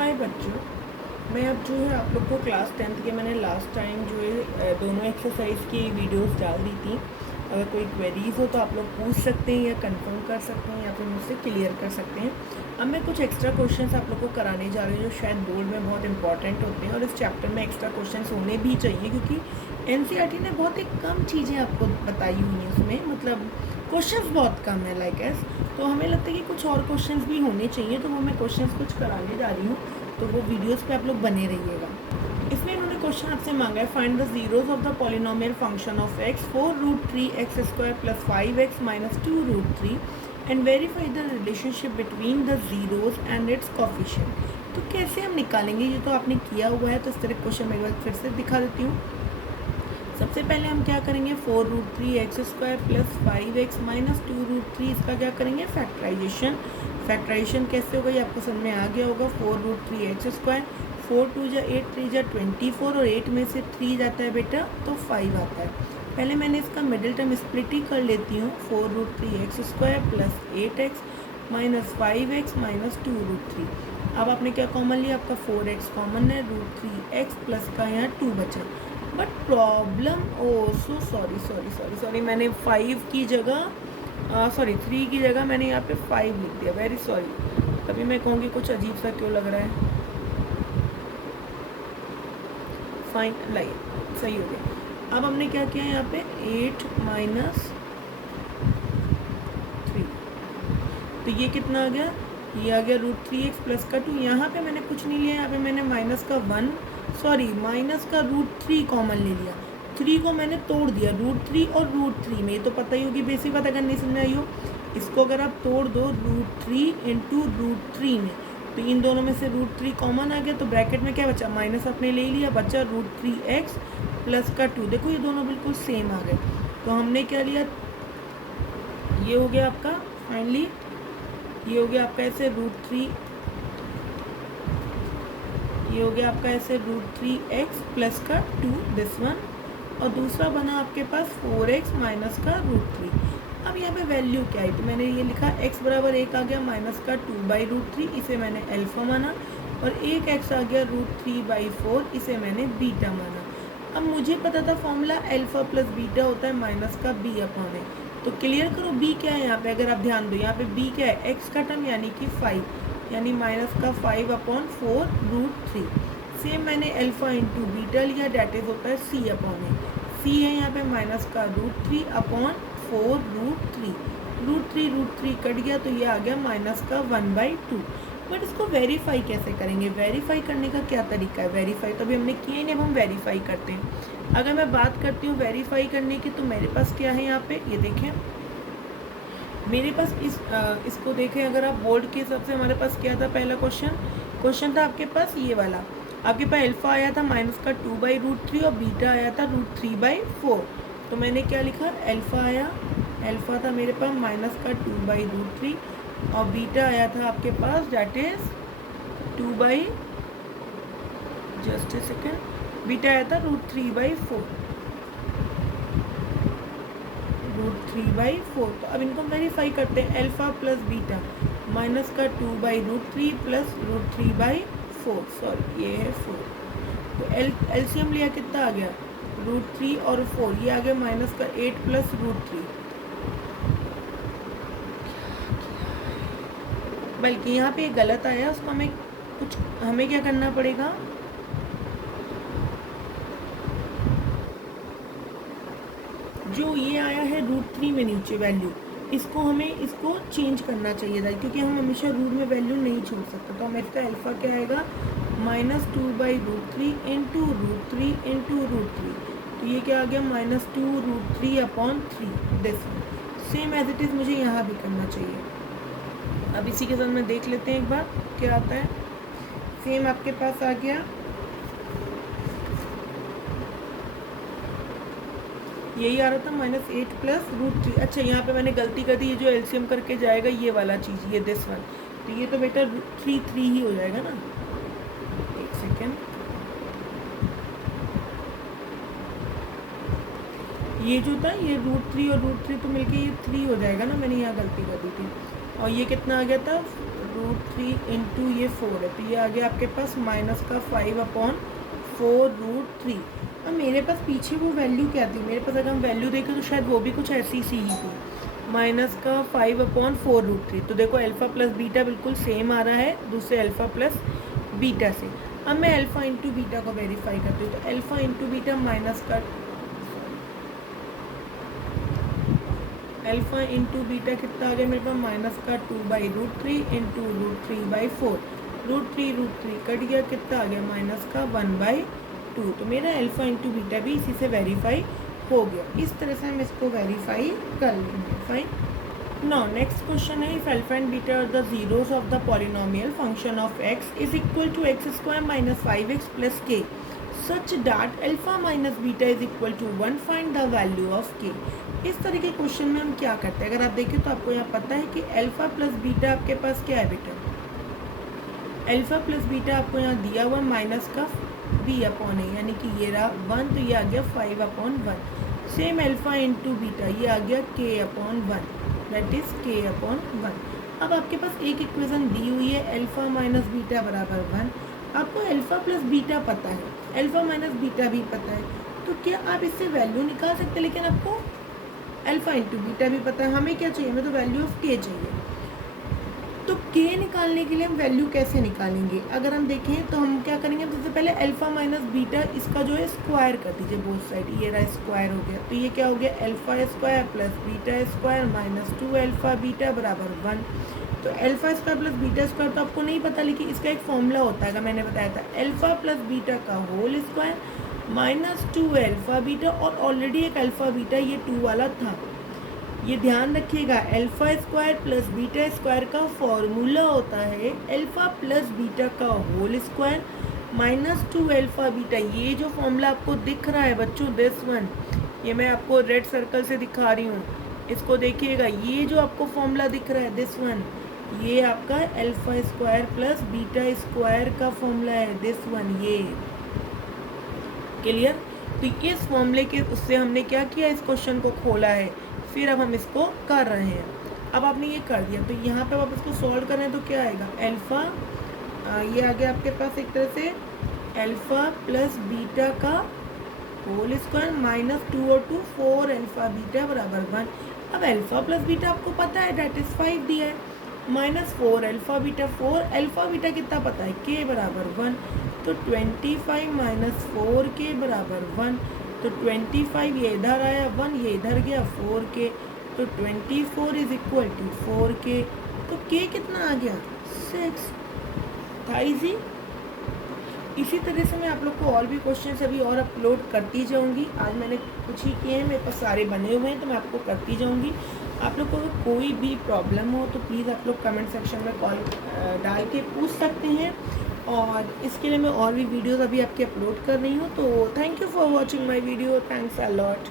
हाय बच्चों, मैं अब जो है आप लोग को क्लास 10th के मैंने लास्ट टाइम जो है दोनों एक्सरसाइज की वीडियोस डाल दी थी। अगर कोई क्वेरीज हो तो आप लोग पूछ सकते हैं या कंफर्म कर सकते हैं या फिर मुझसे क्लियर कर सकते हैं। अब मैं कुछ एक्स्ट्रा क्वेश्चंस आप लोग को कराने जा रही हूँ जो शायद बोर्ड में बहुत इंपॉर्टेंट होते हैं और इस चैप्टर में एक्स्ट्रा क्वेश्चंस होने भी चाहिए, क्योंकि एनसीईआरटी ने बहुत ही कम चीज़ें आपको बताई हुई हैं उसमें, मतलब क्वेश्चंस बहुत कम है लाइक एस। तो हमें लगता है कि कुछ और क्वेश्चंस भी होने चाहिए, तो वो मैं क्वेश्चंस कुछ कराने जा रही हूँ, तो वो वीडियोस पे आप लोग बने रहिएगा। इसमें इन्होंने क्वेश्चन आपसे मांगा है, find the zeros of the polynomial function of x 4√3x² + 5x - 2√3 and verify the relationship between the zeros and it's coefficient. तो कैसे हम निकालेंगे, ये तो आपने किया हुआ है, तो इस तरह क्वेश्चन मैं एक बार फिर से दिखा देती हूँ। सबसे पहले हम क्या करेंगे, 4√3x² + 5x - 2√3, इसका क्या करेंगे, फैक्टराइजेशन। फैक्टराइजेशन कैसे होगा ये आपको समझ में आ गया होगा। 4√3x², 4 2 जा 8 3 जा 24 और 8 में से 3 जाता है बेटा तो 5 आता है। पहले मैंने इसका मिडिल टर्म स्प्लिट ही कर लेती हूँ। 4√3x² + 8x - 5x - 2√3। अब आपने क्या कॉमन लिया, आपका 4x कॉमन है, √3x प्लस का यहाँ 2 बचा। बट प्रॉब्लम, सॉरी, मैंने 5 की जगह 3 की जगह मैंने यहाँ पे 5 लिख दिया, वेरी सॉरी। तभी मैं कहूँगी कुछ अजीब सा क्यों लग रहा है। फाइन, लाइक सही हो गया। अब हमने क्या किया यहाँ पे 8 - 3, तो ये कितना आ गया, ये आ गया √3x प्लस का 2। यहाँ पे मैंने कुछ नहीं लिया, यहाँ पे मैंने माइनस का √3 कॉमन ले लिया। 3 को मैंने तोड़ दिया √3 और √3 में, ये तो पता ही होगी, बेसिक बात अगर नहीं समझ आई हो। इसको अगर आप तोड़ दो √3 × √3 में, तो इन दोनों में से √3 कॉमन आ गया, तो ब्रैकेट में क्या बचा, माइनस आपने ले लिया, बचा √3x प्लस का 2। देखो ये दोनों बिल्कुल सेम आ गए, तो हमने क्या लिया, ये हो गया आपका फाइनली, ये हो गया आपका ऐसे √3, ये हो गया आपका ऐसे √3x प्लस का 2 दिस वन, और दूसरा बना आपके पास 4x माइनस का √3। अब यहाँ पे वैल्यू क्या है, तो मैंने ये लिखा x बराबर 1 आ गया माइनस का 2/√3, इसे मैंने अल्फा माना, और एक x आ गया √3/4, इसे मैंने बीटा माना। अब मुझे पता था फॉर्मूला अल्फा प्लस बीटा होता है माइनस का b/a। तो क्लियर करो b क्या है यहाँ पे, अगर आप ध्यान दो यहाँ पे b क्या है, x का टर्म यानी कि 5, यानी माइनस का 5/4√3। सेम मैंने अल्फा इंटू बीटा लिया, डेट इज होता है c/a। c है यहाँ पे माइनस का √3/4√3, √3 कट गया, तो ये आ गया माइनस का 1/2। बट इसको वेरीफाई कैसे करेंगे, वेरीफाई करने का क्या तरीका है, वेरीफाई तो अभी हमने किया ही नहीं, अब हम वेरीफाई करते हैं। अगर मैं बात करती हूँ वेरीफाई करने की, तो मेरे पास क्या है यहाँ पे, ये देखें मेरे पास इसको देखें, अगर आप बोर्ड के हिसाब से, हमारे पास क्या था, पहला क्वेश्चन था आपके पास ये वाला, आपके पास अल्फा आया था माइनस का 2/√3 और बीटा आया था √3/4। तो मैंने क्या लिखा, अल्फा था मेरे पास माइनस का 2/√3 और बीटा आया था आपके पास that is 2/, just a second, beta आया था √3/4, √3/4। तो अब इनको वेरीफाई करते हैं, अल्फा प्लस बीटा माइनस का 2/√3 प्लस √3/4, सॉरी ये है 4। तो एलसीएम लिया, कितना आ गया, √3 और 4, ये आ गया माइनस का 8 प्लस √3। बल्कि यहाँ पे गलत आया, उसको हमें क्या करना पड़ेगा, जो ये आया है √3 में नीचे वैल्यू, इसको चेंज करना चाहिए था, क्योंकि हम हमेशा रूट में वैल्यू नहीं छोड़ सकते। तो हमें इसका अल्फा क्या आएगा, -2/√3 इंटू √3 तो ये क्या आ गया, -2√3/3 this. Same as it is मुझे यहाँ भी करना चाहिए। अब इसी के साथ में देख लेते हैं एक बार क्या आता है। सेम आपके पास आ गया, यही आ रहा था -8 प्लस √3। अच्छा यहाँ पे मैंने गलती कर दी, ये जो एलसीएम करके जाएगा ये वाला चीज़, ये दिस वन, तो ये तो बेटा 3 ही हो जाएगा ना, एक सेकेंड, ये जो था ये √3 और √3 तो मिलके ये 3 हो जाएगा ना, मैंने यहाँ गलती कर दी थी। और ये कितना आ गया था, √3 इंटू ये 4 है, तो ये आ गया आपके पास माइनस का 5/4√3। अब मेरे पास पीछे वो वैल्यू क्या थी, मेरे पास अगर हम वैल्यू देखें तो शायद वो भी कुछ ऐसी सी ही थी, माइनस का 5/4√3। तो देखो अल्फ़ा प्लस बीटा बिल्कुल सेम आ रहा है दूसरे अल्फ़ा प्लस बीटा से। अब मैं अल्फ़ा इंटू बीटा को वेरीफाई करती हूँ, तो अल्फ़ा इंटू बीटा माइनस का अल्फ़ा इंटू बीटा कितना आ गया मेरे पास, माइनस का 2/√3 इंटू √3/4। √3 कट गया, कितना आ गया माइनस का 1/2। तो मेरा अल्फ़ा इंटू बीटा भी इसी से वेरीफाई हो गया। इस तरह से हम इसको वेरीफाई कर लेंगे। फाइन। नाउ नेक्स्ट क्वेश्चन है, if alpha and beta are the zeros of the polynomial function of x is equal to x² minus 5x plus k such that alpha minus beta is equal to 1, find the value of k। इस तरह के question में हम क्या करते हैं, अगर आप देखें तो आपको यहाँ पता है कि अल्फा प्लस बीटा आपके पास क्या है बेटा, अल्फा प्लस बीटा आपको यहाँ दिया हुआ माइनस का b/a, यानी कि ये रहा 1, तो ये आ गया 5/1। सेम अल्फा इंटू बीटा ये आ गया k/1, दैट इज k/1। अब आपके पास एक इक्वेशन दी हुई है अल्फा माइनस बीटा बराबर 1। आपको अल्फा प्लस बीटा पता है, अल्फा माइनस बीटा भी पता है, तो क्या आप इससे वैल्यू निकाल सकते हैं, लेकिन आपको अल्फा इंटू बीटा भी पता है। हमें क्या चाहिए, हमें तो वैल्यू ऑफ के चाहिए। तो के निकालने के लिए हम वैल्यू कैसे निकालेंगे, अगर हम देखें तो हम क्या करेंगे, सबसे पहले अल्फा माइनस बीटा इसका जो है स्क्वायर कर दीजिए बोथ साइड, ये रहा स्क्वायर हो गया, तो ये क्या हो गया alpha square plus beta square minus 2 alpha beta बराबर 1। तो alpha square plus beta square तो आपको नहीं पता, लेकिन इसका एक फॉर्मूला होता है, मैंने बताया था, अल्फा प्लस बीटा का whole square minus 2 alpha beta, और ऑलरेडी एक अल्फा बीटा ये 2 वाला था। ये ध्यान रखिएगा, alpha square plus beta square का फॉर्मूला होता है अल्फा प्लस बीटा का whole square minus 2 alpha beta. ये जो फॉर्मूला आपको दिख रहा है बच्चों, दिस वन, ये मैं आपको रेड सर्कल से दिखा रही हूँ, इसको देखिएगा, ये जो आपको फॉर्मूला दिख रहा है दिस वन, ये आपका alpha square plus beta square का फॉर्मूला है, दिस वन, ये क्लियर। तो इस फॉर्मूले के उससे हमने क्या किया, इस क्वेश्चन को खोला है, फिर अब हम इसको कर रहे हैं। अब आपने ये कर दिया, तो यहाँ पे आप इसको सॉल्व कर रहे हैं, तो क्या आएगा अल्फा, ये आ गया आपके पास एक तरह से अल्फा प्लस बीटा का होल स्क्वायर माइनस 2 और 2 4 अल्फा बीटा बराबर 1। अब अल्फा प्लस बीटा आपको पता है, डेट इज 5 दिया है, minus 4 alpha beta, 4 alpha beta कितना पता है, के बराबर 1, तो 25 माइनस 4 के बराबर 1, तो 25 ये इधर आया 1, ये इधर गया 4 के, तो 24 इज इक्वल टू 4 के, तो के कितना आ गया 6। था इजी। इसी तरह से मैं आप लोग को और भी क्वेश्चन अभी और अपलोड करती जाऊंगी। आज मैंने कुछ ही किए हैं, मेरे पास सारे बने हुए हैं, तो मैं आपको करती जाऊंगी। आप लोग को अगर कोई भी प्रॉब्लम हो तो प्लीज़ आप लोग कमेंट सेक्शन में कॉल डाल के पूछ सकते हैं, और इसके लिए मैं और भी वीडियोस अभी आपके अपलोड कर रही हूँ। तो thank you for watching my video, thanks a lot.